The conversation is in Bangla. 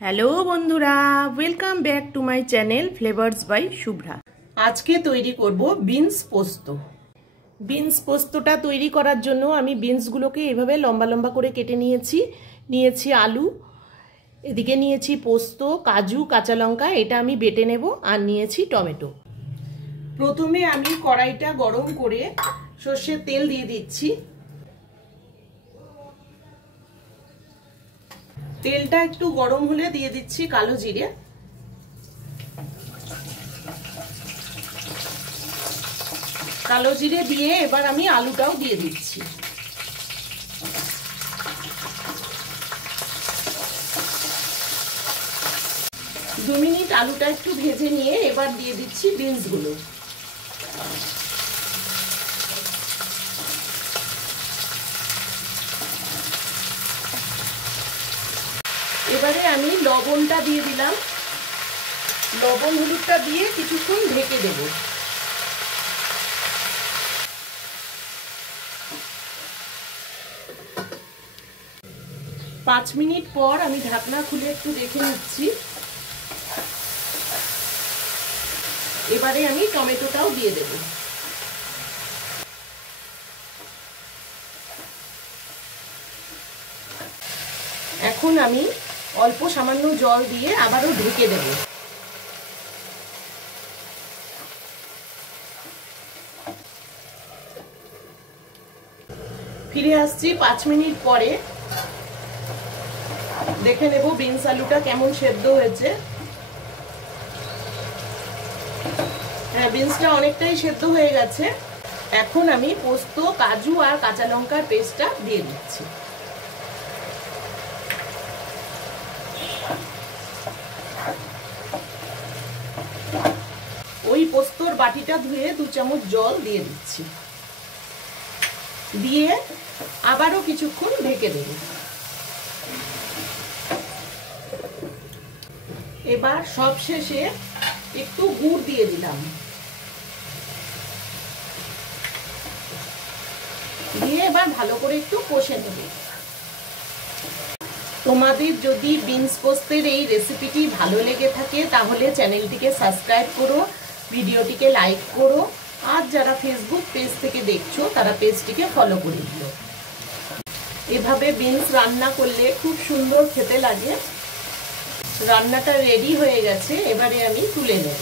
হ্যালো বন্ধুরা, welcome back to my channel flavours by Shubhra. আজকে তৈরি করব বিনস পোস্ত। বিনস পোস্তটা তৈরি করার জন্য আমি বিনসগুলোকে এভাবে লম্বা লম্বা করে কেটে নিয়েছি আলু, এদিকে নিয়েছি পোস্ত, কাজু, কাঁচা লঙ্কা, এটা আমি বেটে নেব, আর নিয়েছি টমেটো। প্রথমে আমি কড়াইটা গরম করে সর্ষের তেল দিয়ে দিচ্ছি। তেলটা একটু গরম হলে দিয়ে দিচ্ছি কালো জিরে। কালো জিরে দিয়ে এবার আমি আলুটাও দিয়ে দিচ্ছি। দু মিনিট আলুটা একটু ভেজে নিয়ে এবার দিয়ে দিচ্ছি বিনসগুলো। এবারে আমি লবণটা দিয়ে দিলাম। লবণ হলুদটা দিয়ে কিছুক্ষণ ঢেকে দেব। পাঁচ মিনিট পর আমি ঢাকনা খুলে একটু দেখে নিচ্ছি। এবারে আমি টমেটোটাও দিয়ে দেব। এখন আমি অল্প সামান্য জল দিয়ে আবারও ঢেকে দেব। ফিরে আসছি 5 মিনিট পরে। দেখে নেব বিনস আলুটা কেমন সেদ্ধ হয়েছে। হ্যাঁ, বিনসটা অনেকটাই সেদ্ধ হয়ে গেছে। এখন আমি পোস্ত, কাজু আর কাঁচা লঙ্কার পেস্টটা দিয়ে দিচ্ছি। ওই পোস্তর বাটিটা ধুয়ে 2 চামচ জল দিয়ে দিচ্ছি। দিয়ে আবারও কিছুক্ষণ ঢেকে দেব। এবার সবশেষে একটু গুড় দিয়ে দিলাম। দিয়ে এবার ভালো করে একটু কষে নেব। তোমাদের যদি বিনস পোস্তের এই রেসিপিটি ভালো লেগে থাকে তাহলে চ্যানেলটিকে সাবস্ক্রাইব করো, ভিডিওটিকে লাইক করো, আর যারা ফেসবুক পেজ থেকে দেখছো তারা পেজটিকে ফলো করে দিও। এভাবে বিনস রান্না করলে খুব সুন্দর খেতে লাগে। রান্নাটা রেডি হয়ে গেছে, এবারে আমি তুলে নেব।